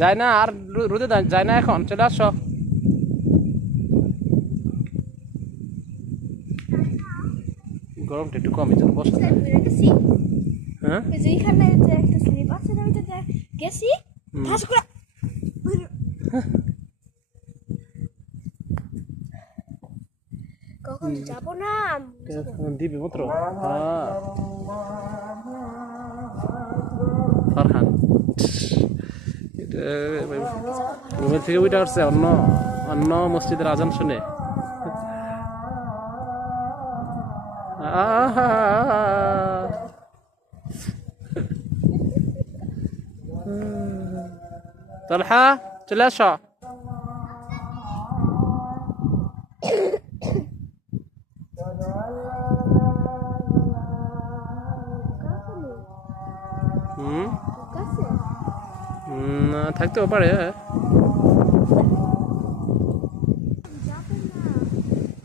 যায় না আর রোদে যায় না এখন, চলে আসো। গরমটা একটু কমই যেন বসা যায়। হ্যাঁ এইখানে যে একটা স্লিপ আছে না, ওইটা গেছি ঠাস করে কখন যাব না দিবি মাত্র। হ্যাঁ ফারহান ঘুমের থেকে উঠে আসছে অন্য অন্য মসজিদের আজান শুনে। আহা তালহা চলে আসো। হুম না থাকতেও পারে।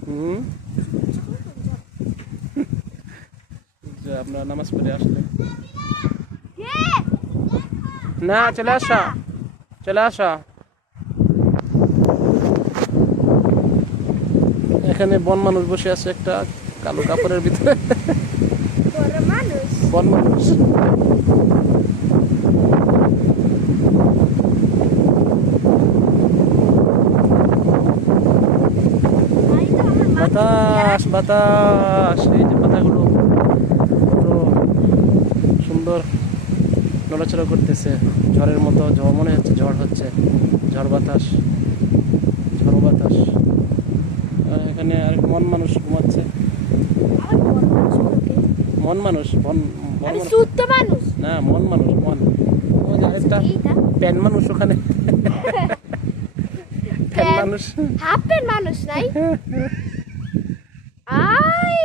হুম যে আপনারা নামাজ পড়ে আসলে না চলে আসো, চলে আসো। এখানে বন মানুষ বসে আছে একটা কালো কাপড়ের ভিতরে। বড় মানুষ বন মানুষ বাতাস বাতাস, এই যে পাতাগুলো তো সুন্দর নড়াচড়া করতেছে ঝড়ের মতো, ঝড় মনে হচ্ছে ঝড় হচ্ছে, ঝড় বাতাস ঝড় বাতাস। এখানে আরেক মন মানুষ ঘুমাচ্ছে। মন মানুষ বন বন মানুষ সুস্থ মানুষ না, মন মানুষ মন। ও যে আরেকটা প্যান মানুষ ওখানে। প্যান মানুষ হাফ প্যান্ট মানুষ নাই আই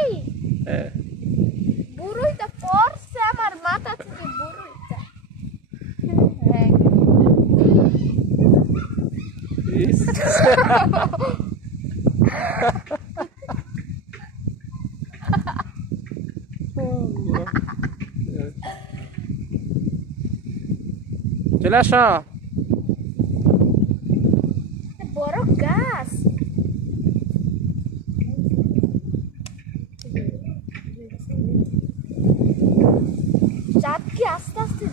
বুড়োইটা পড়ছে আমার মাথা থেকে বুড়োইটা চলে আসো। বড় গাছ চাঁদ কি আস্তে আস্তে